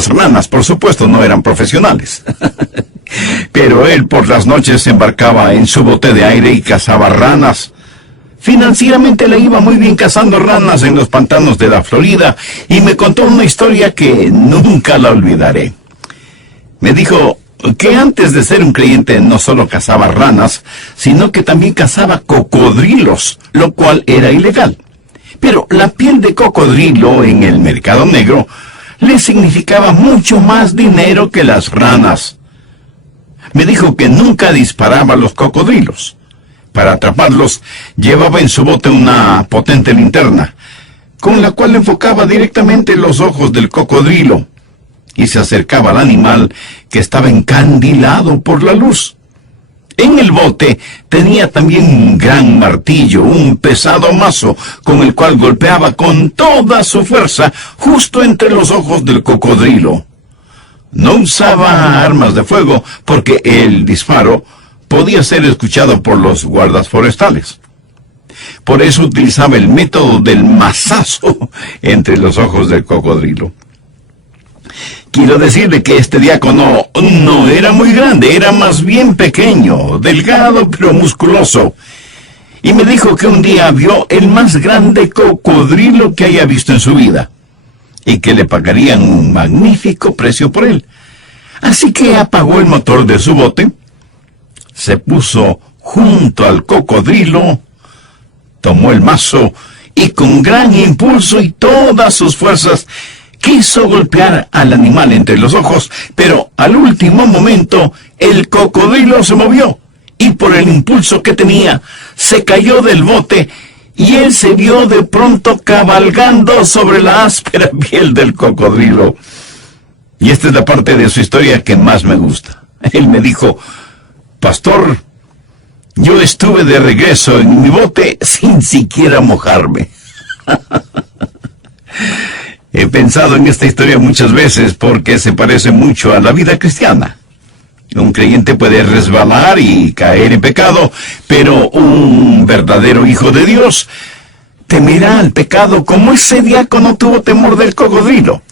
las ranas, por supuesto, no eran profesionales. Pero él por las noches se embarcaba en su bote de aire y cazaba ranas. Financieramente le iba muy bien cazando ranas en los pantanos de la Florida y me contó una historia que nunca la olvidaré. Me dijo que antes de ser un creyente no solo cazaba ranas, sino que también cazaba cocodrilos, lo cual era ilegal. Pero la piel de cocodrilo en el mercado negro le significaba mucho más dinero que las ranas. Me dijo que nunca disparaba a los cocodrilos. Para atraparlos, llevaba en su bote una potente linterna, con la cual enfocaba directamente los ojos del cocodrilo, y se acercaba al animal que estaba encandilado por la luz. En el bote tenía también un gran martillo, un pesado mazo, con el cual golpeaba con toda su fuerza justo entre los ojos del cocodrilo. No usaba armas de fuego porque el disparo podía ser escuchado por los guardas forestales. Por eso utilizaba el método del mazazo entre los ojos del cocodrilo. Quiero decirle que este diácono no era muy grande, era más bien pequeño, delgado pero musculoso. Y me dijo que un día vio el más grande cocodrilo que haya visto en su vida, y que le pagarían un magnífico precio por él. Así que apagó el motor de su bote, se puso junto al cocodrilo, tomó el mazo y con gran impulso y todas sus fuerzas quiso golpear al animal entre los ojos, pero al último momento el cocodrilo se movió y por el impulso que tenía se cayó del bote y él se vio de pronto cabalgando sobre la áspera piel del cocodrilo. Y esta es la parte de su historia que más me gusta. Él me dijo: pastor, yo estuve de regreso en mi bote sin siquiera mojarme. He pensado en esta historia muchas veces porque se parece mucho a la vida cristiana. Un creyente puede resbalar y caer en pecado, pero un verdadero hijo de Dios temerá al pecado como ese diácono tuvo temor del cocodrilo.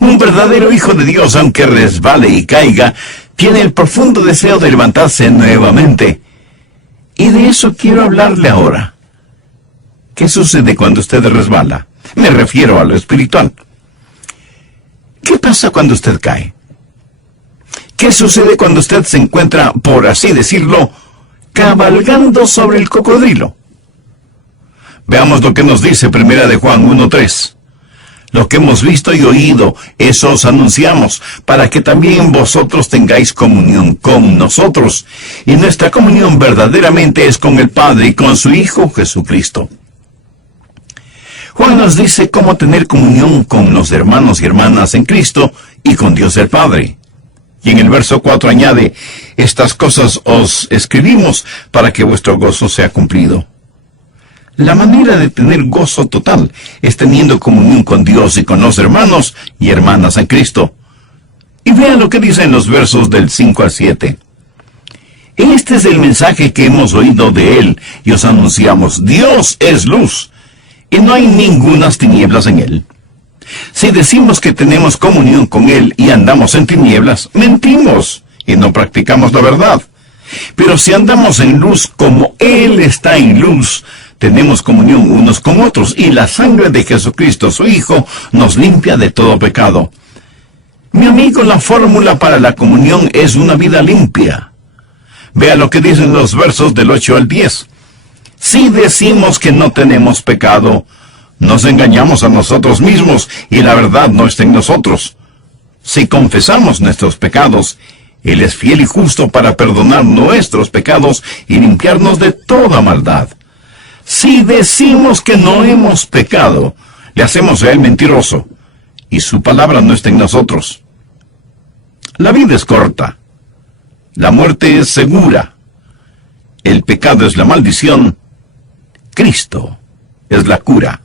Un verdadero hijo de Dios, aunque resbale y caiga, tiene el profundo deseo de levantarse nuevamente. Y de eso quiero hablarle ahora. ¿Qué sucede cuando usted resbala? Me refiero a lo espiritual. ¿Qué pasa cuando usted cae? ¿Qué sucede cuando usted se encuentra, por así decirlo, cabalgando sobre el cocodrilo? Veamos lo que nos dice 1 de Juan 1:3. Lo que hemos visto y oído, eso os anunciamos, para que también vosotros tengáis comunión con nosotros. Y nuestra comunión verdaderamente es con el Padre y con su Hijo Jesucristo. Juan nos dice cómo tener comunión con los hermanos y hermanas en Cristo y con Dios el Padre. Y en el verso 4 añade: estas cosas os escribimos para que vuestro gozo sea cumplido. La manera de tener gozo total es teniendo comunión con Dios y con los hermanos y hermanas en Cristo. Y vean lo que dicen los versos del 5 al 7. Este es el mensaje que hemos oído de Él y os anunciamos: Dios es luz, y no hay ningunas tinieblas en Él. Si decimos que tenemos comunión con Él y andamos en tinieblas, mentimos y no practicamos la verdad. Pero si andamos en luz como Él está en luz, tenemos comunión unos con otros, y la sangre de Jesucristo, su Hijo, nos limpia de todo pecado. Mi amigo, la fórmula para la comunión es una vida limpia. Vea lo que dicen los versos del 8 al 10. Si decimos que no tenemos pecado, nos engañamos a nosotros mismos y la verdad no está en nosotros. Si confesamos nuestros pecados, Él es fiel y justo para perdonar nuestros pecados y limpiarnos de toda maldad. Si decimos que no hemos pecado, le hacemos a Él mentiroso, y su palabra no está en nosotros. La vida es corta, la muerte es segura, el pecado es la maldición, Cristo es la cura.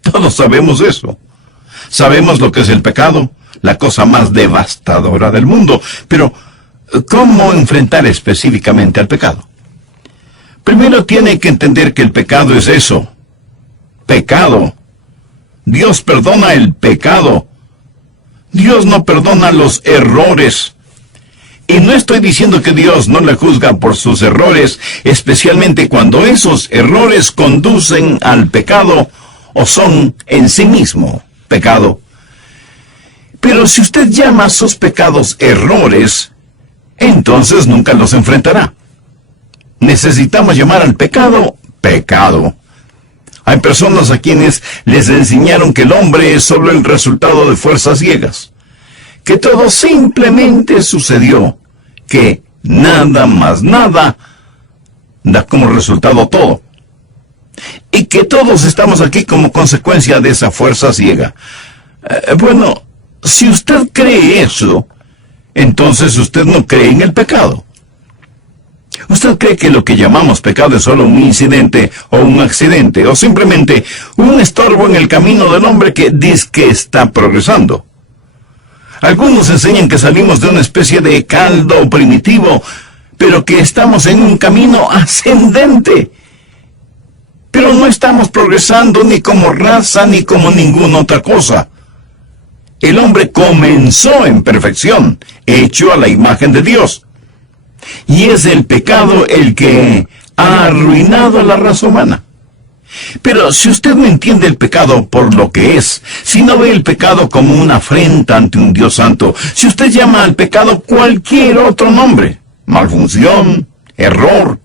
Todos sabemos eso. Sabemos lo que es el pecado, la cosa más devastadora del mundo. Pero, ¿cómo enfrentar específicamente al pecado? Primero tiene que entender que el pecado es eso. Pecado. Dios perdona el pecado. Dios no perdona los errores. Y no estoy diciendo que Dios no le juzga por sus errores, especialmente cuando esos errores conducen al pecado o son en sí mismo pecado. Pero si usted llama a sus pecados errores, entonces nunca los enfrentará. Necesitamos llamar al pecado, pecado. Hay personas a quienes les enseñaron que el hombre es solo el resultado de fuerzas ciegas, que todo simplemente sucedió, que nada más nada da como resultado todo, y que todos estamos aquí como consecuencia de esa fuerza ciega. Bueno, si usted cree eso, entonces usted no cree en el pecado. ¿Usted cree que lo que llamamos pecado es solo un incidente o un accidente o simplemente un estorbo en el camino del hombre que dice que está progresando? Algunos enseñan que salimos de una especie de caldo primitivo, pero que estamos en un camino ascendente. Pero no estamos progresando ni como raza ni como ninguna otra cosa. El hombre comenzó en perfección, hecho a la imagen de Dios. Y es el pecado el que ha arruinado a la raza humana. Pero si usted no entiende el pecado por lo que es, si no ve el pecado como una afrenta ante un Dios santo, si usted llama al pecado cualquier otro nombre, malfunción, error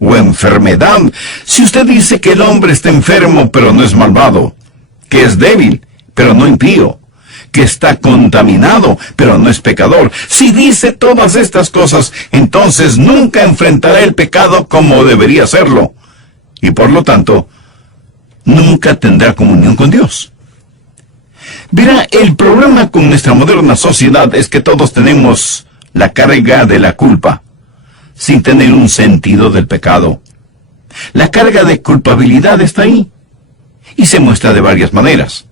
o enfermedad, si usted dice que el hombre está enfermo pero no es malvado, que es débil pero no impío, que está contaminado, pero no es pecador. Si dice todas estas cosas, entonces nunca enfrentará el pecado como debería hacerlo. Y por lo tanto, nunca tendrá comunión con Dios. Verá, el problema con nuestra moderna sociedad es que todos tenemos la carga de la culpa, sin tener un sentido del pecado. La carga de culpabilidad está ahí, y se muestra de varias maneras.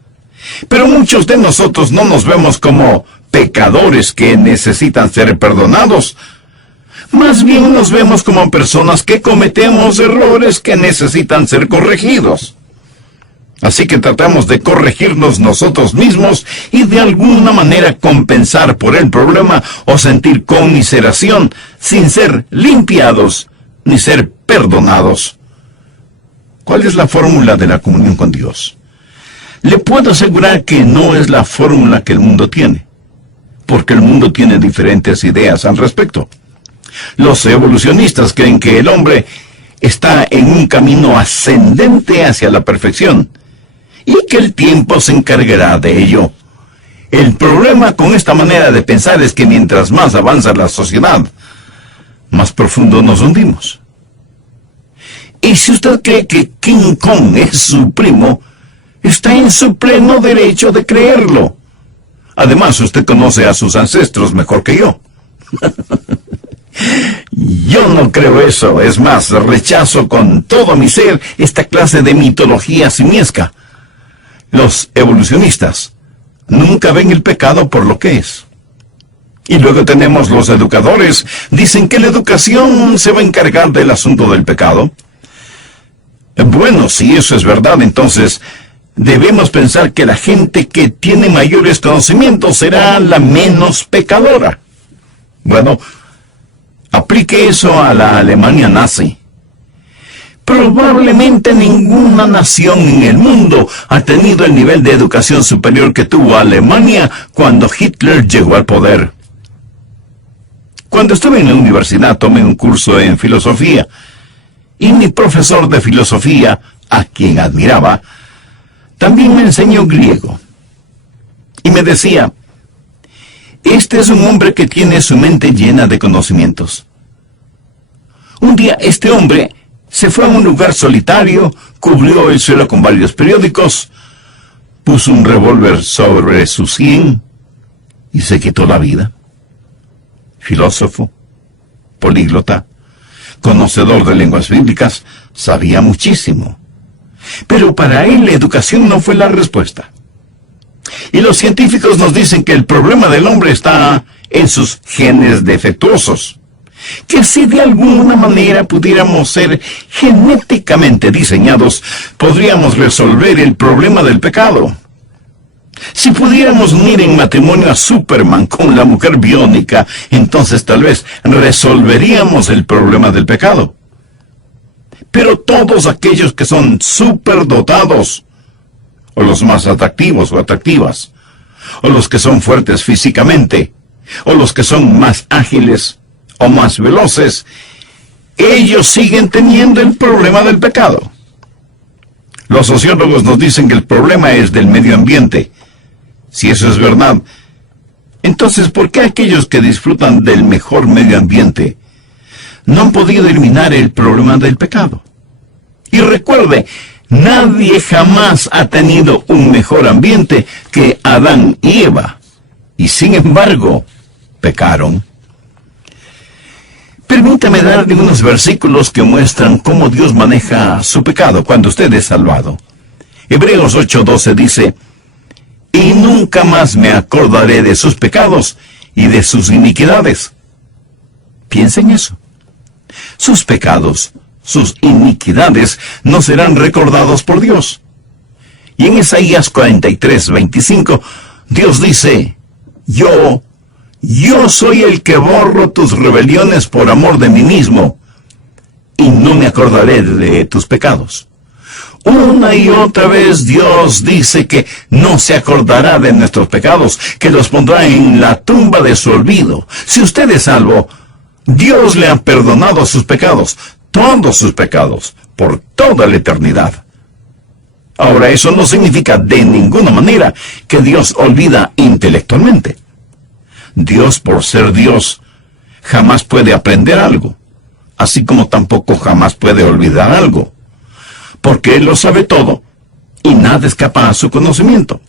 Pero muchos de nosotros no nos vemos como pecadores que necesitan ser perdonados. Más bien nos vemos como personas que cometemos errores que necesitan ser corregidos. Así que tratamos de corregirnos nosotros mismos y de alguna manera compensar por el problema o sentir conmiseración sin ser limpiados ni ser perdonados. ¿Cuál es la fórmula de la comunión con Dios? Le puedo asegurar que no es la fórmula que el mundo tiene, porque el mundo tiene diferentes ideas al respecto. Los evolucionistas creen que el hombre está en un camino ascendente hacia la perfección, y que el tiempo se encargará de ello. El problema con esta manera de pensar es que mientras más avanza la sociedad, más profundo nos hundimos. Y si usted cree que King Kong es su primo, está en su pleno derecho de creerlo. Además, usted conoce a sus ancestros mejor que yo. Yo no creo eso. Es más, rechazo con todo mi ser esta clase de mitología simiesca. Los evolucionistas nunca ven el pecado por lo que es. Y luego tenemos los educadores. Dicen que la educación se va a encargar del asunto del pecado. Bueno, si eso es verdad, entonces debemos pensar que la gente que tiene mayores conocimientos será la menos pecadora. Bueno, aplique eso a la Alemania nazi. Probablemente ninguna nación en el mundo ha tenido el nivel de educación superior que tuvo Alemania cuando Hitler llegó al poder. Cuando estuve en la universidad tomé un curso en filosofía, y mi profesor de filosofía, a quien admiraba, también me enseñó griego. Y me decía, este es un hombre que tiene su mente llena de conocimientos. Un día este hombre se fue a un lugar solitario, cubrió el suelo con varios periódicos, puso un revólver sobre su sien y se quitó la vida. Filósofo, políglota, conocedor de lenguas bíblicas, sabía muchísimo. Pero para él la educación no fue la respuesta. Y los científicos nos dicen que el problema del hombre está en sus genes defectuosos. Que si de alguna manera pudiéramos ser genéticamente diseñados, podríamos resolver el problema del pecado. Si pudiéramos unir en matrimonio a Superman con la mujer biónica, entonces tal vez resolveríamos el problema del pecado. Pero todos aquellos que son superdotados, o los más atractivos o atractivas, o los que son fuertes físicamente, o los que son más ágiles o más veloces, ellos siguen teniendo el problema del pecado. Los sociólogos nos dicen que el problema es del medio ambiente. Si eso es verdad, entonces ¿por qué aquellos que disfrutan del mejor medio ambiente no han podido eliminar el problema del pecado? Y recuerde, nadie jamás ha tenido un mejor ambiente que Adán y Eva. Y sin embargo, pecaron. Permítame darle unos versículos que muestran cómo Dios maneja su pecado cuando usted es salvado. Hebreos 8:12 dice: y nunca más me acordaré de sus pecados y de sus iniquidades. Piensa en eso. Sus pecados, sus iniquidades, no serán recordados por Dios. Y en Isaías 43:25, Dios dice: Yo soy el que borro tus rebeliones por amor de mí mismo, y no me acordaré de tus pecados. Una y otra vez Dios dice que no se acordará de nuestros pecados, que los pondrá en la tumba de su olvido. Si usted es salvo, Dios le ha perdonado sus pecados, todos sus pecados, por toda la eternidad. Ahora, eso no significa de ninguna manera que Dios olvida intelectualmente. Dios, por ser Dios, jamás puede aprender algo, así como tampoco jamás puede olvidar algo, porque Él lo sabe todo y nada escapa a su conocimiento.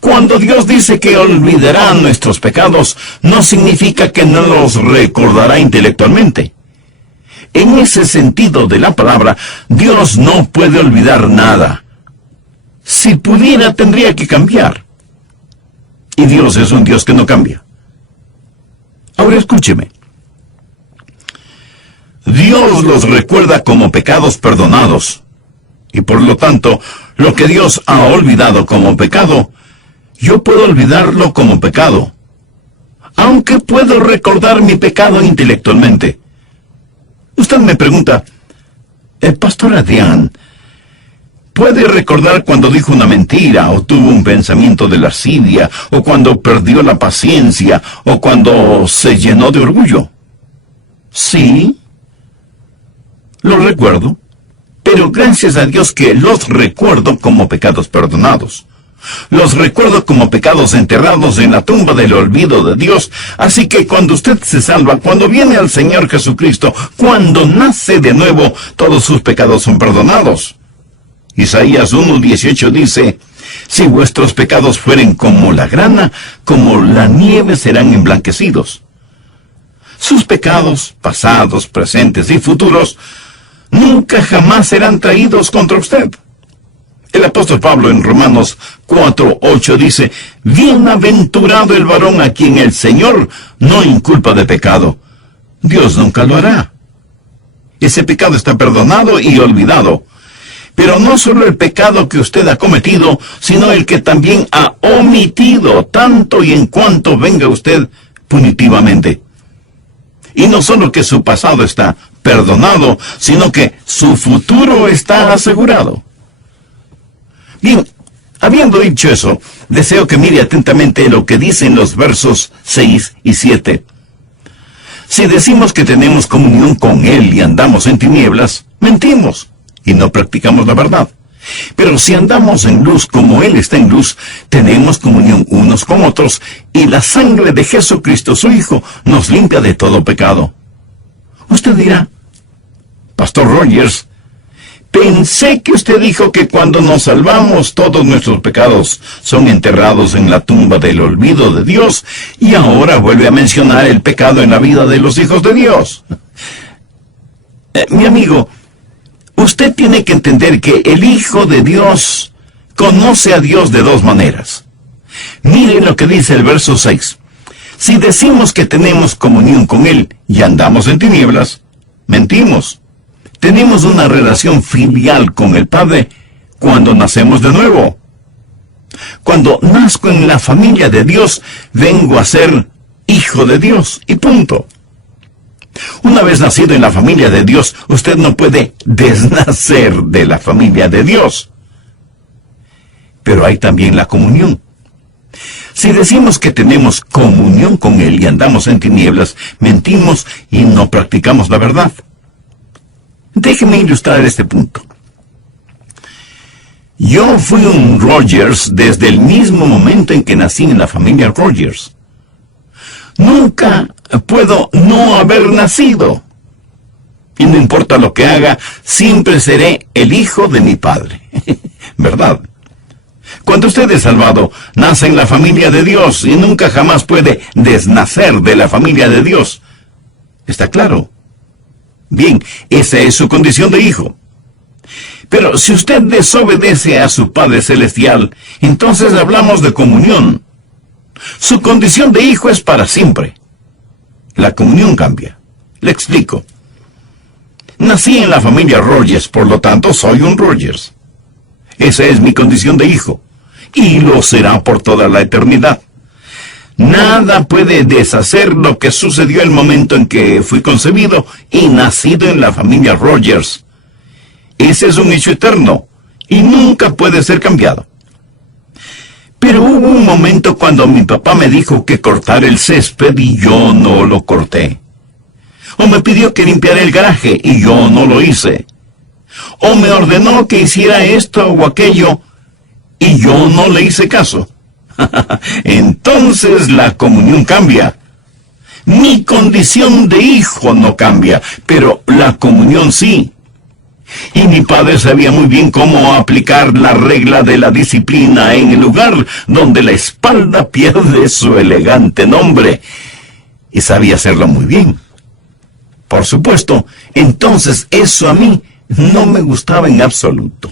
Cuando Dios dice que olvidará nuestros pecados, no significa que no los recordará intelectualmente. En ese sentido de la palabra, Dios no puede olvidar nada. Si pudiera, tendría que cambiar. Y Dios es un Dios que no cambia. Ahora escúcheme. Dios los recuerda como pecados perdonados. Y por lo tanto, lo que Dios ha olvidado como pecado, yo puedo olvidarlo como pecado. Aunque puedo recordar mi pecado intelectualmente. Usted me pregunta: Pastor Adrián, ¿puede recordar cuando dijo una mentira, o tuvo un pensamiento de lascivia, o cuando perdió la paciencia, o cuando se llenó de orgullo? Sí, lo recuerdo, pero gracias a Dios que los recuerdo como pecados perdonados. Los recuerdo como pecados enterrados en la tumba del olvido de Dios. Así que cuando usted se salva, cuando viene al Señor Jesucristo, cuando nace de nuevo, todos sus pecados son perdonados. Isaías 1:18 dice: si vuestros pecados fueren como la grana, como la nieve serán emblanquecidos. Sus pecados, pasados, presentes y futuros, nunca jamás serán traídos contra usted. El apóstol Pablo en Romanos 4:8 dice: bienaventurado el varón a quien el Señor no inculpa de pecado. Dios nunca lo hará. Ese pecado está perdonado y olvidado. Pero no solo el pecado que usted ha cometido, sino el que también ha omitido, tanto y en cuanto venga usted punitivamente. Y no solo que su pasado está perdonado, sino que su futuro está asegurado. Bien, habiendo dicho eso, deseo que mire atentamente lo que dicen los versos 6 y 7. Si decimos que tenemos comunión con Él y andamos en tinieblas, mentimos y no practicamos la verdad. Pero si andamos en luz como Él está en luz, tenemos comunión unos con otros, y la sangre de Jesucristo, su Hijo, nos limpia de todo pecado. Usted dirá: Pastor Rogers, pensé que usted dijo que cuando nos salvamos todos nuestros pecados son enterrados en la tumba del olvido de Dios, y ahora vuelve a mencionar el pecado en la vida de los hijos de Dios. Mi amigo, usted tiene que entender que el Hijo de Dios conoce a Dios de dos maneras. Mire lo que dice el verso 6. Si decimos que tenemos comunión con Él y andamos en tinieblas, mentimos. Tenemos una relación filial con el Padre cuando nacemos de nuevo. Cuando nazco en la familia de Dios, vengo a ser hijo de Dios, y punto. Una vez nacido en la familia de Dios, usted no puede desnacer de la familia de Dios. Pero hay también la comunión. Si decimos que tenemos comunión con Él y andamos en tinieblas, mentimos y no practicamos la verdad. Déjeme ilustrar este punto. Yo fui un Rogers desde el mismo momento en que nací en la familia Rogers. Nunca puedo no haber nacido. Y no importa lo que haga, siempre seré el hijo de mi padre. ¿Verdad? Cuando usted es salvado, nace en la familia de Dios y nunca jamás puede desnacer de la familia de Dios. ¿Está claro? Bien, esa es su condición de hijo. Pero si usted desobedece a su Padre Celestial, entonces hablamos de comunión. Su condición de hijo es para siempre. La comunión cambia. Le explico. Nací en la familia Rogers, por lo tanto soy un Rogers. Esa es mi condición de hijo, y lo será por toda la eternidad. Nada puede deshacer lo que sucedió el momento en que fui concebido y nacido en la familia Rogers. Ese es un hecho eterno, y nunca puede ser cambiado. Pero hubo un momento cuando mi papá me dijo que cortara el césped y yo no lo corté. O me pidió que limpiara el garaje y yo no lo hice. O me ordenó que hiciera esto o aquello y yo no le hice caso. Entonces la comunión cambia. Mi condición de hijo no cambia, pero la comunión sí. Y mi padre sabía muy bien cómo aplicar la regla de la disciplina en el lugar donde la espalda pierde su elegante nombre. Y sabía hacerlo muy bien. Por supuesto, entonces eso a mí no me gustaba en absoluto.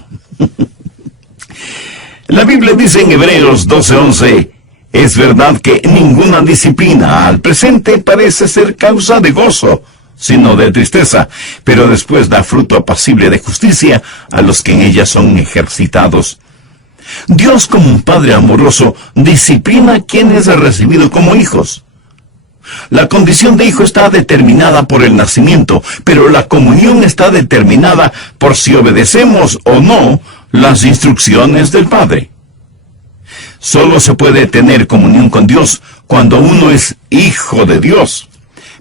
La Biblia dice en Hebreos 12:11, es verdad que ninguna disciplina al presente parece ser causa de gozo, sino de tristeza, pero después da fruto apacible de justicia a los que en ella son ejercitados. Dios, como un Padre amoroso, disciplina a quienes ha recibido como hijos. La condición de hijo está determinada por el nacimiento, pero la comunión está determinada por si obedecemos o no las instrucciones del Padre. Solo se puede tener comunión con Dios cuando uno es hijo de Dios,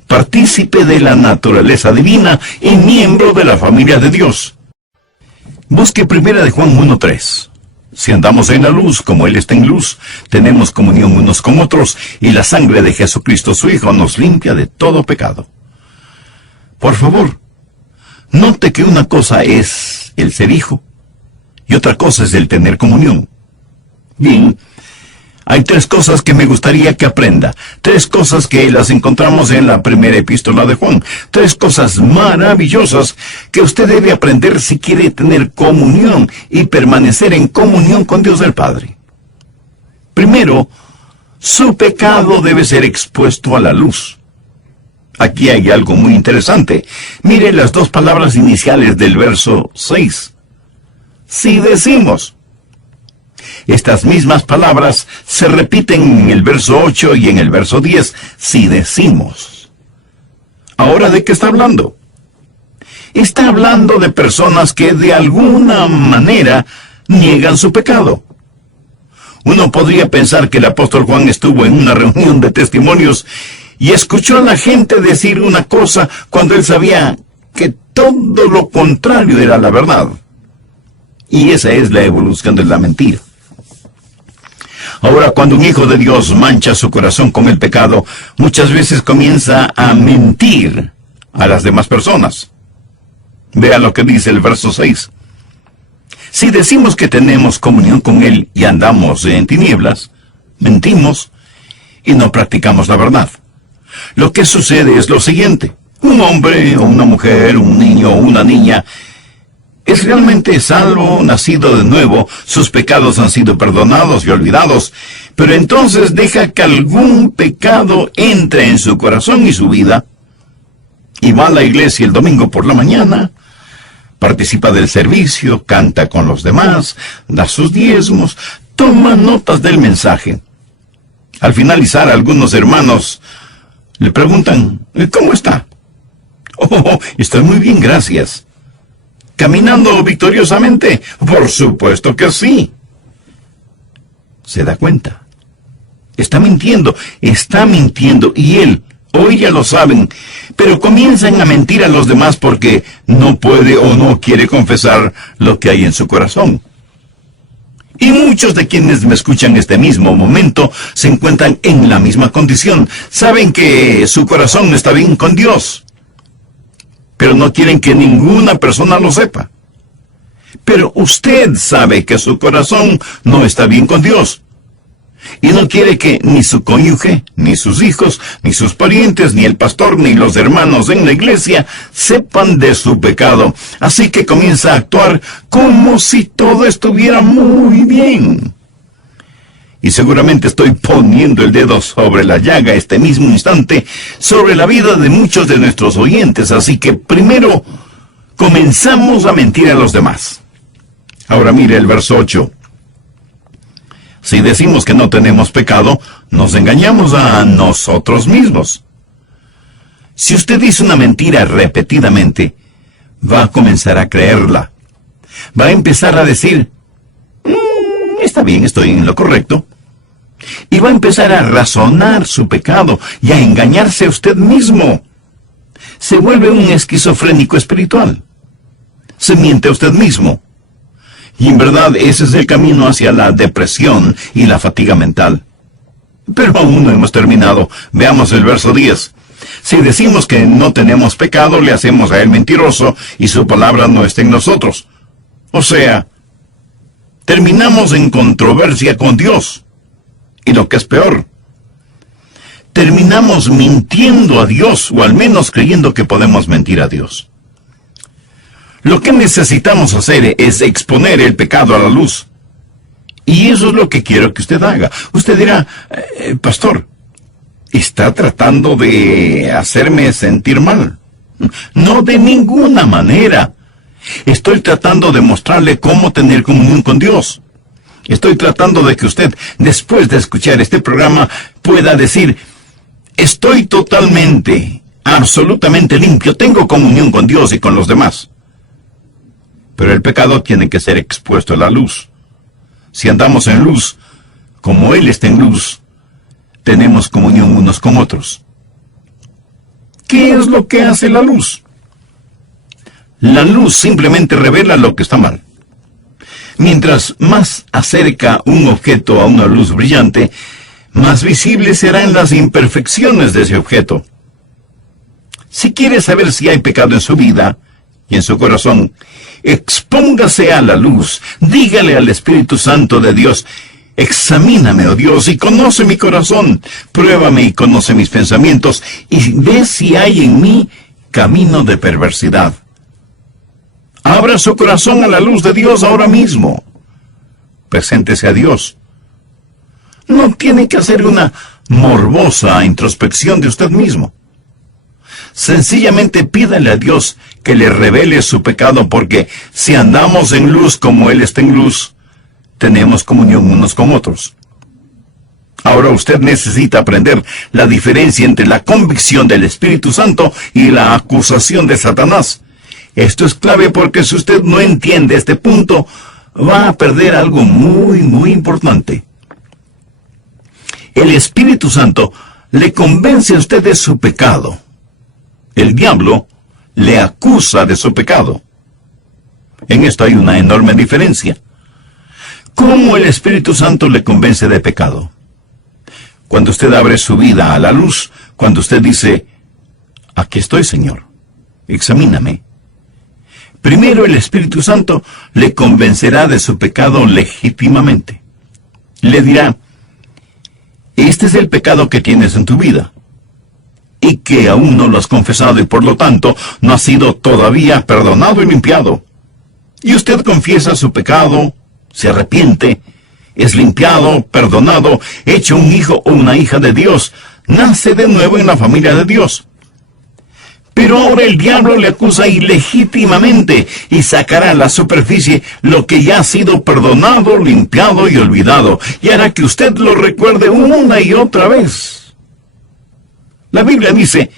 partícipe de la naturaleza divina y miembro de la familia de Dios. Busque 1 de Juan 1:3. Si andamos en la luz, como Él está en luz, tenemos comunión unos con otros, y la sangre de Jesucristo su Hijo nos limpia de todo pecado. Por favor, note que una cosa es el ser hijo, y otra cosa es el tener comunión. Bien, hay 3 cosas que me gustaría que aprenda, 3 cosas que las encontramos en la primera epístola de Juan, 3 cosas maravillosas que usted debe aprender si quiere tener comunión y permanecer en comunión con Dios el Padre. Primero, su pecado debe ser expuesto a la luz. Aquí hay algo muy interesante. Mire las 2 palabras iniciales del verso 6. Si decimos. Estas mismas palabras se repiten en el verso 8 y en el verso 10, si decimos. ¿Ahora de qué está hablando? Está hablando de personas que de alguna manera niegan su pecado. Uno podría pensar que el apóstol Juan estuvo en una reunión de testimonios y escuchó a la gente decir una cosa cuando él sabía que todo lo contrario era la verdad. Y esa es la evolución de la mentira. Ahora, cuando un hijo de Dios mancha su corazón con el pecado, muchas veces comienza a mentir a las demás personas. Vea lo que dice el verso 6. Si decimos que tenemos comunión con Él y andamos en tinieblas, mentimos y no practicamos la verdad. Lo que sucede es lo siguiente. Un hombre o una mujer, un niño o una niña es realmente salvo, nacido de nuevo, sus pecados han sido perdonados y olvidados, pero entonces deja que algún pecado entre en su corazón y su vida, y va a la iglesia el domingo por la mañana, participa del servicio, canta con los demás, da sus diezmos, toma notas del mensaje. Al finalizar, algunos hermanos le preguntan, ¿cómo está? Oh, estoy muy bien, gracias. ¿Caminando victoriosamente? Por supuesto que sí. ¿Se da cuenta? Está mintiendo, y él, hoy ya lo saben, pero comienzan a mentir a los demás porque no puede o no quiere confesar lo que hay en su corazón. Y muchos de quienes me escuchan en este mismo momento se encuentran en la misma condición. Saben que su corazón no está bien con Dios, pero no quieren que ninguna persona lo sepa. Pero usted sabe que su corazón no está bien con Dios. Y no quiere que ni su cónyuge, ni sus hijos, ni sus parientes, ni el pastor, ni los hermanos en la iglesia sepan de su pecado. Así que comienza a actuar como si todo estuviera muy bien. Y seguramente estoy poniendo el dedo sobre la llaga este mismo instante, sobre la vida de muchos de nuestros oyentes. Así que primero comenzamos a mentir a los demás. Ahora mire el verso 8. Si decimos que no tenemos pecado, nos engañamos a nosotros mismos. Si usted dice una mentira repetidamente, va a comenzar a creerla. Va a empezar a decir, está bien, estoy en lo correcto. Y va a empezar a razonar su pecado y a engañarse a usted mismo. Se vuelve un esquizofrénico espiritual. Se miente a usted mismo. Y en verdad ese es el camino hacia la depresión y la fatiga mental. Pero aún no hemos terminado. Veamos el verso 10. Si decimos que no tenemos pecado, le hacemos a él mentiroso y su palabra no está en nosotros. O sea, terminamos en controversia con Dios. Y lo que es peor, terminamos mintiendo a Dios, o al menos creyendo que podemos mentir a Dios. Lo que necesitamos hacer es exponer el pecado a la luz. Y eso es lo que quiero que usted haga. Usted dirá, pastor, ¿está tratando de hacerme sentir mal? No, de ninguna manera. Estoy tratando de mostrarle cómo tener comunión con Dios. Estoy tratando de que usted, después de escuchar este programa, pueda decir, estoy totalmente, absolutamente limpio, tengo comunión con Dios y con los demás. Pero el pecado tiene que ser expuesto a la luz. Si andamos en luz, como Él está en luz, tenemos comunión unos con otros. ¿Qué es lo que hace la luz? La luz simplemente revela lo que está mal. Mientras más acerca un objeto a una luz brillante, más visibles serán las imperfecciones de ese objeto. Si quiere saber si hay pecado en su vida y en su corazón, expóngase a la luz, dígale al Espíritu Santo de Dios, examíname, oh Dios, y conoce mi corazón, pruébame y conoce mis pensamientos, y ve si hay en mí camino de perversidad. Abra su corazón a la luz de Dios ahora mismo. Preséntese a Dios. No tiene que hacer una morbosa introspección de usted mismo. Sencillamente pídale a Dios que le revele su pecado, porque si andamos en luz como Él está en luz, tenemos comunión unos con otros. Ahora usted necesita aprender la diferencia entre la convicción del Espíritu Santo y la acusación de Satanás. Esto es clave porque si usted no entiende este punto, va a perder algo muy, muy importante. El Espíritu Santo le convence a usted de su pecado. El diablo le acusa de su pecado. En esto hay una enorme diferencia. ¿Cómo el Espíritu Santo le convence de pecado? Cuando usted abre su vida a la luz, cuando usted dice, aquí estoy, Señor, examíname. Primero el Espíritu Santo le convencerá de su pecado legítimamente. Le dirá, este es el pecado que tienes en tu vida, y que aún no lo has confesado y por lo tanto no ha sido todavía perdonado y limpiado. Y usted confiesa su pecado, se arrepiente, es limpiado, perdonado, hecho un hijo o una hija de Dios, nace de nuevo en la familia de Dios. Pero ahora el diablo le acusa ilegítimamente y sacará a la superficie lo que ya ha sido perdonado, limpiado y olvidado, y hará que usted lo recuerde una y otra vez. La Biblia dice,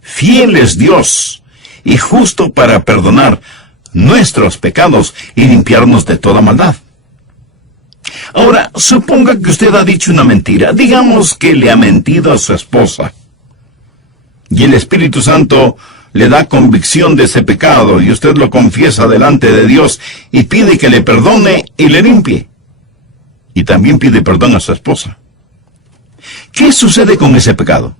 fiel es Dios y justo para perdonar nuestros pecados y limpiarnos de toda maldad. Ahora, suponga que usted ha dicho una mentira. Digamos que le ha mentido a su esposa. Y el Espíritu Santo le da convicción de ese pecado y usted lo confiesa delante de Dios y pide que le perdone y le limpie. Y también pide perdón a su esposa. ¿Qué sucede con ese pecado?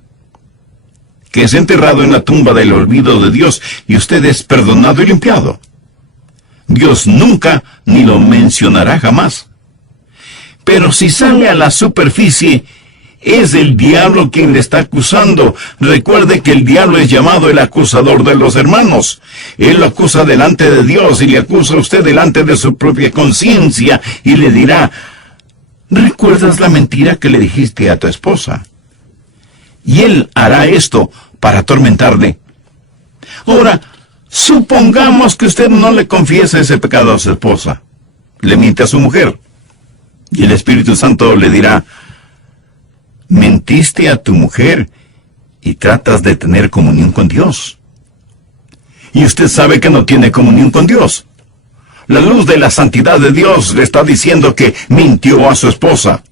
Que es enterrado en la tumba del olvido de Dios y usted es perdonado y limpiado. Dios nunca ni lo mencionará jamás. Pero si sale a la superficie, es el diablo quien le está acusando. Recuerde que el diablo es llamado el acusador de los hermanos. Él lo acusa delante de Dios y le acusa a usted delante de su propia conciencia y le dirá, ¿recuerdas la mentira que le dijiste a tu esposa? Y él hará esto para atormentarle. Ahora, supongamos que usted no le confiesa ese pecado a su esposa. Le miente a su mujer. Y el Espíritu Santo le dirá, mentiste a tu mujer y tratas de tener comunión con Dios. Y usted sabe que no tiene comunión con Dios. La luz de la santidad de Dios le está diciendo que mintió a su esposa.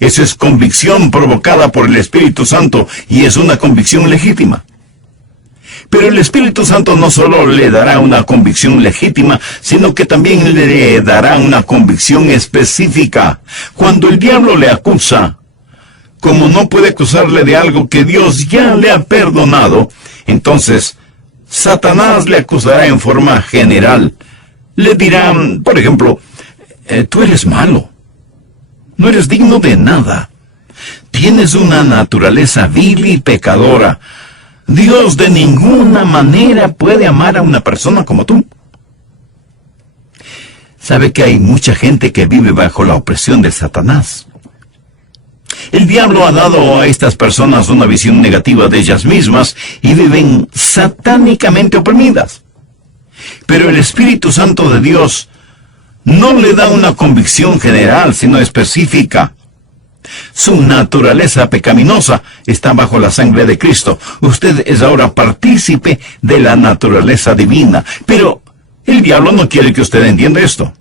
Esa es convicción provocada por el Espíritu Santo y es una convicción legítima. Pero el Espíritu Santo no solo le dará una convicción legítima, sino que también le dará una convicción específica. Cuando el diablo le acusa, como no puede acusarle de algo que Dios ya le ha perdonado, entonces Satanás le acusará en forma general. Le dirá, por ejemplo, tú eres malo, no eres digno de nada, tienes una naturaleza vil y pecadora. Dios de ninguna manera puede amar a una persona como tú. Sabe que hay mucha gente que vive bajo la opresión de Satanás. El diablo ha dado a estas personas una visión negativa de ellas mismas y viven satánicamente oprimidas. Pero el Espíritu Santo de Dios no le da una convicción general, sino específica. Su naturaleza pecaminosa está bajo la sangre de Cristo. Usted es ahora partícipe de la naturaleza divina. Pero el diablo no quiere que usted entienda esto.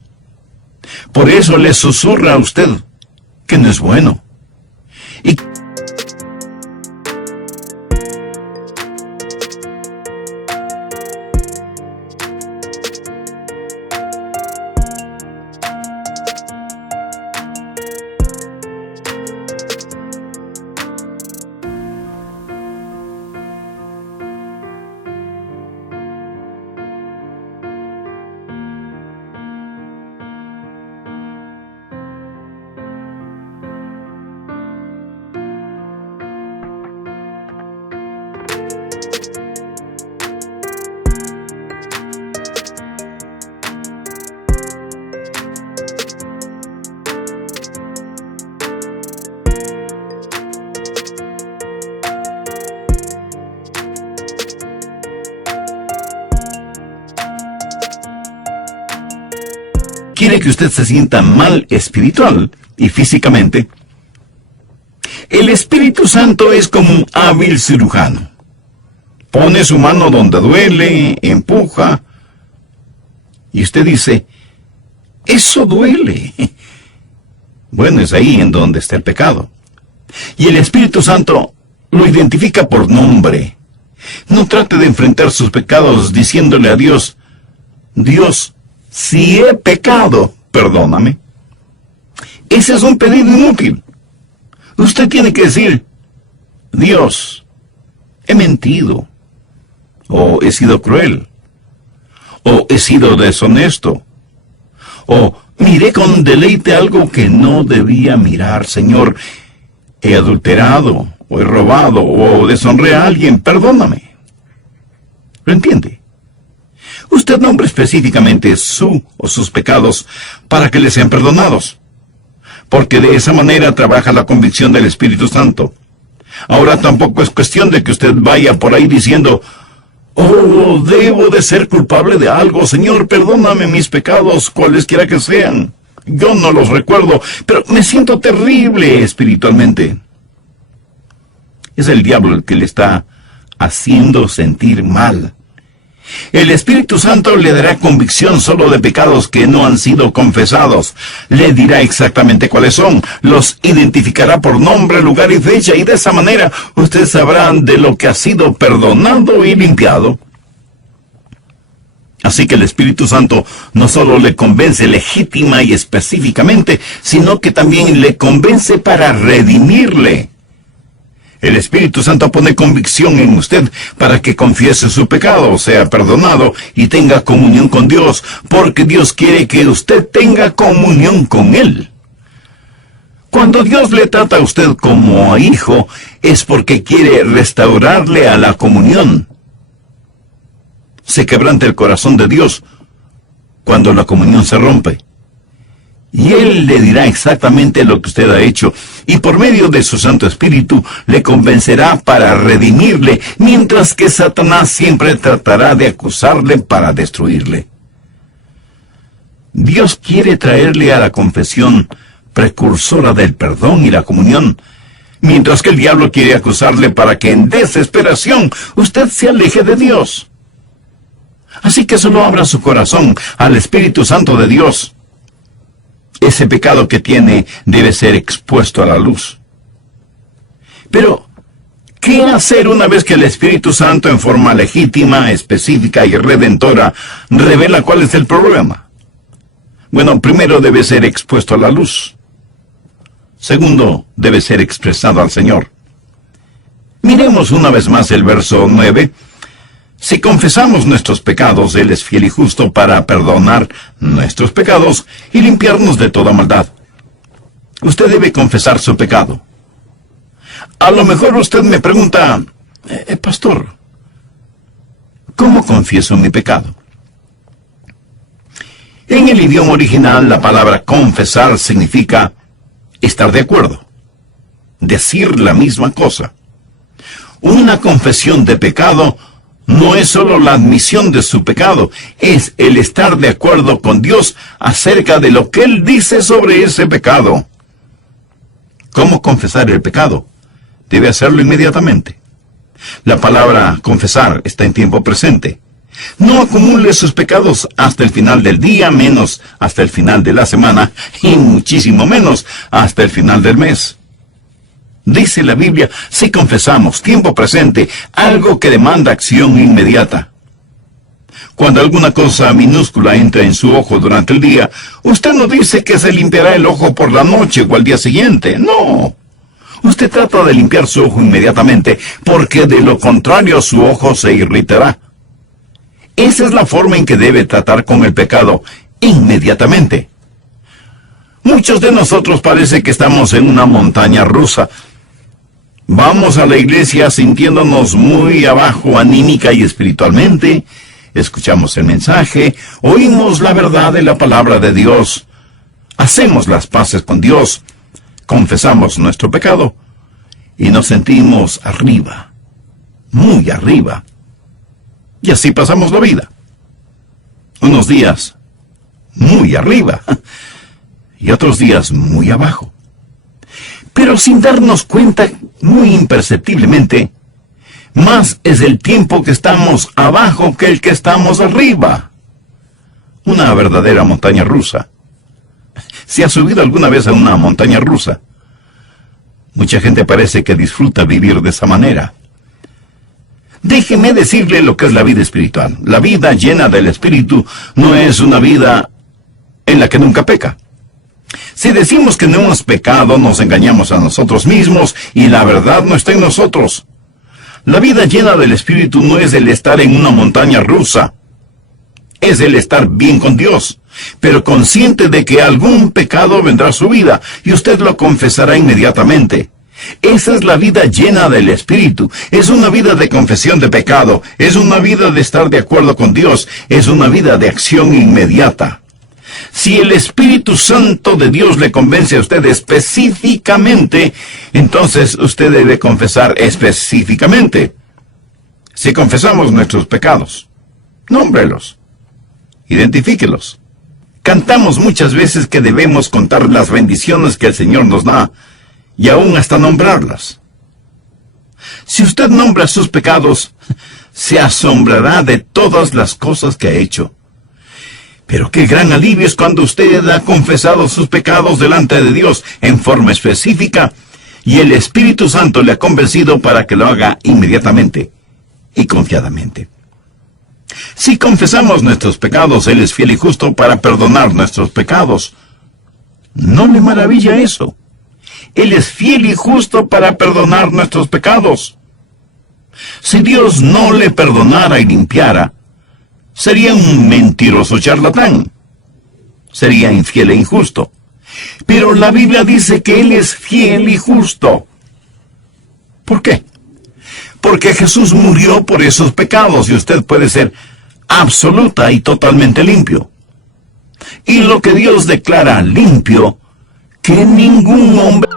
Por eso le susurra a usted que no es bueno. Y quiere que usted se sienta mal espiritual y físicamente. El Espíritu Santo es como un hábil cirujano. Pone su mano donde duele, empuja, y usted dice, eso duele. Bueno, es ahí en donde está el pecado. Y el Espíritu Santo lo identifica por nombre. No trate de enfrentar sus pecados diciéndole a Dios, Dios, si he pecado, perdóname. Ese es un pedido inútil. Usted tiene que decir, Dios, he mentido, o he sido cruel, o he sido deshonesto, o miré con deleite algo que no debía mirar, Señor. He adulterado, o he robado, o deshonré a alguien, perdóname. ¿Lo entiende? Usted nombre específicamente su o sus pecados para que le sean perdonados, porque de esa manera trabaja la convicción del Espíritu Santo. Ahora tampoco es cuestión de que usted vaya por ahí diciendo, Oh, debo de ser culpable de algo. Señor, perdóname mis pecados, cualesquiera que sean. Yo no los recuerdo, pero me siento terrible espiritualmente. Es el diablo el que le está haciendo sentir mal. El Espíritu Santo le dará convicción solo de pecados que no han sido confesados. Le dirá exactamente cuáles son, los identificará por nombre, lugar y fecha, y de esa manera ustedes sabrán de lo que ha sido perdonado y limpiado. Así que el Espíritu Santo no solo le convence legítima y específicamente, sino que también le convence para redimirle. El Espíritu Santo pone convicción en usted para que confiese su pecado, sea perdonado y tenga comunión con Dios, porque Dios quiere que usted tenga comunión con Él. Cuando Dios le trata a usted como a hijo, es porque quiere restaurarle a la comunión. Se quebranta el corazón de Dios cuando la comunión se rompe. Y Él le dirá exactamente lo que usted ha hecho, y por medio de su Santo Espíritu le convencerá para redimirle, mientras que Satanás siempre tratará de acusarle para destruirle. Dios quiere traerle a la confesión precursora del perdón y la comunión, mientras que el diablo quiere acusarle para que en desesperación usted se aleje de Dios. Así que solo abra su corazón al Espíritu Santo de Dios. Ese pecado que tiene debe ser expuesto a la luz. Pero, ¿qué hacer una vez que el Espíritu Santo en forma legítima, específica y redentora revela cuál es el problema? Bueno, primero debe ser expuesto a la luz. Segundo, debe ser expresado al Señor. Miremos una vez más el verso 9. Si confesamos nuestros pecados, Él es fiel y justo para perdonar nuestros pecados y limpiarnos de toda maldad. Usted debe confesar su pecado. A lo mejor usted me pregunta, pastor, ¿cómo confieso mi pecado? En el idioma original, la palabra confesar significa estar de acuerdo, decir la misma cosa. Una confesión de pecado no es solo la admisión de su pecado, es el estar de acuerdo con Dios acerca de lo que Él dice sobre ese pecado. ¿Cómo confesar el pecado? Debe hacerlo inmediatamente. La palabra confesar está en tiempo presente. No acumule sus pecados hasta el final del día, menos hasta el final de la semana, y muchísimo menos hasta el final del mes. Dice la Biblia, si confesamos, tiempo presente, algo que demanda acción inmediata. Cuando alguna cosa minúscula entra en su ojo durante el día, usted no dice que se limpiará el ojo por la noche o al día siguiente. No. Usted trata de limpiar su ojo inmediatamente, porque de lo contrario su ojo se irritará. Esa es la forma en que debe tratar con el pecado, inmediatamente. Muchos de nosotros parece que estamos en una montaña rusa. Vamos a la iglesia sintiéndonos muy abajo anímica y espiritualmente, escuchamos el mensaje, oímos la verdad de la palabra de Dios, hacemos las paces con Dios, confesamos nuestro pecado y nos sentimos arriba, muy arriba. Y así pasamos la vida. Unos días muy arriba y otros días muy abajo. Pero sin darnos cuenta, muy imperceptiblemente, más es el tiempo que estamos abajo que el que estamos arriba. Una verdadera montaña rusa. ¿Se ha subido alguna vez a una montaña rusa? Mucha gente parece que disfruta vivir de esa manera. Déjeme decirle lo que es la vida espiritual. La vida llena del Espíritu no es una vida en la que nunca peca. Si decimos que no hemos pecado, nos engañamos a nosotros mismos y la verdad no está en nosotros. La vida llena del Espíritu no es el estar en una montaña rusa. Es el estar bien con Dios, pero consciente de que algún pecado vendrá a su vida y usted lo confesará inmediatamente. Esa es la vida llena del Espíritu. Es una vida de confesión de pecado. Es una vida de estar de acuerdo con Dios. Es una vida de acción inmediata. Si el Espíritu Santo de Dios le convence a usted específicamente, entonces usted debe confesar específicamente. Si confesamos nuestros pecados, nómbrelos, identifíquelos. Cantamos muchas veces que debemos contar las bendiciones que el Señor nos da, y aún hasta nombrarlas. Si usted nombra sus pecados, se asombrará de todas las cosas que ha hecho. Pero qué gran alivio es cuando usted ha confesado sus pecados delante de Dios en forma específica, y el Espíritu Santo le ha convencido para que lo haga inmediatamente y confiadamente. Si confesamos nuestros pecados, Él es fiel y justo para perdonar nuestros pecados. ¿No le maravilla eso? Él es fiel y justo para perdonar nuestros pecados. Si Dios no le perdonara y limpiara, sería un mentiroso charlatán. Sería infiel e injusto. Pero la Biblia dice que Él es fiel y justo. ¿Por qué? Porque Jesús murió por esos pecados y usted puede ser absoluta y totalmente limpio. Y lo que Dios declara limpio, que ningún hombre...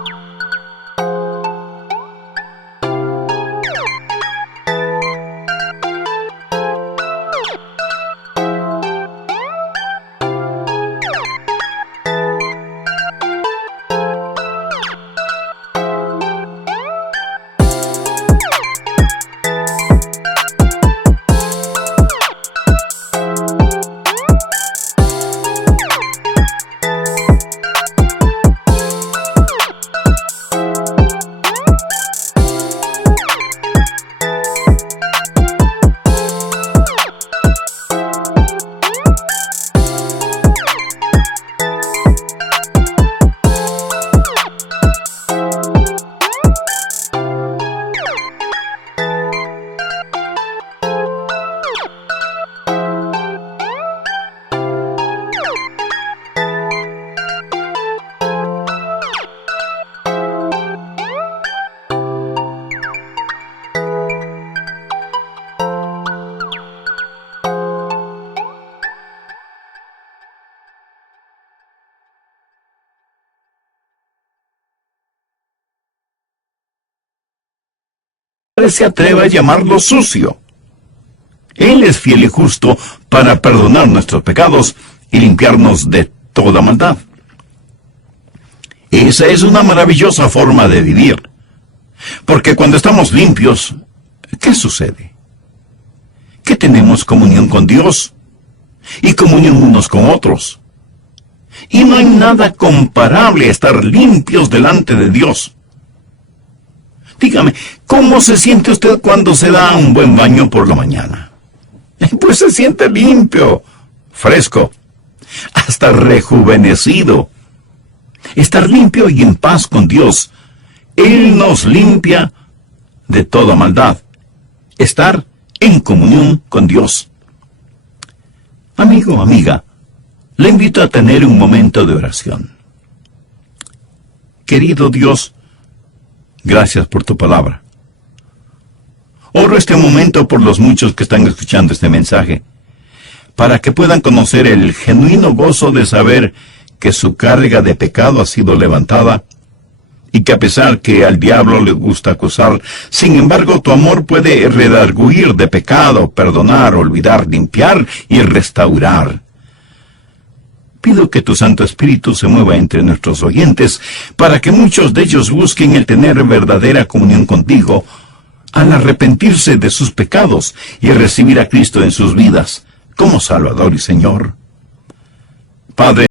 se atreva a llamarlo sucio. Él es fiel y justo para perdonar nuestros pecados y limpiarnos de toda maldad. Esa es una maravillosa forma de vivir. Porque cuando estamos limpios, ¿qué sucede? Que tenemos comunión con Dios y comunión unos con otros. Y no hay nada comparable a estar limpios delante de Dios. Dígame, ¿cómo se siente usted cuando se da un buen baño por la mañana? Pues se siente limpio, fresco, hasta rejuvenecido. Estar limpio y en paz con Dios. Él nos limpia de toda maldad. Estar en comunión con Dios. Amigo, amiga, le invito a tener un momento de oración. Querido Dios, gracias por tu palabra. Oro este momento por los muchos que están escuchando este mensaje, para que puedan conocer el genuino gozo de saber que su carga de pecado ha sido levantada, y que a pesar que al diablo le gusta acusar, sin embargo tu amor puede redarguir de pecado, perdonar, olvidar, limpiar y restaurar. Pido que tu Santo Espíritu se mueva entre nuestros oyentes, para que muchos de ellos busquen el tener verdadera comunión contigo, al arrepentirse de sus pecados y recibir a Cristo en sus vidas, como Salvador y Señor. Padre,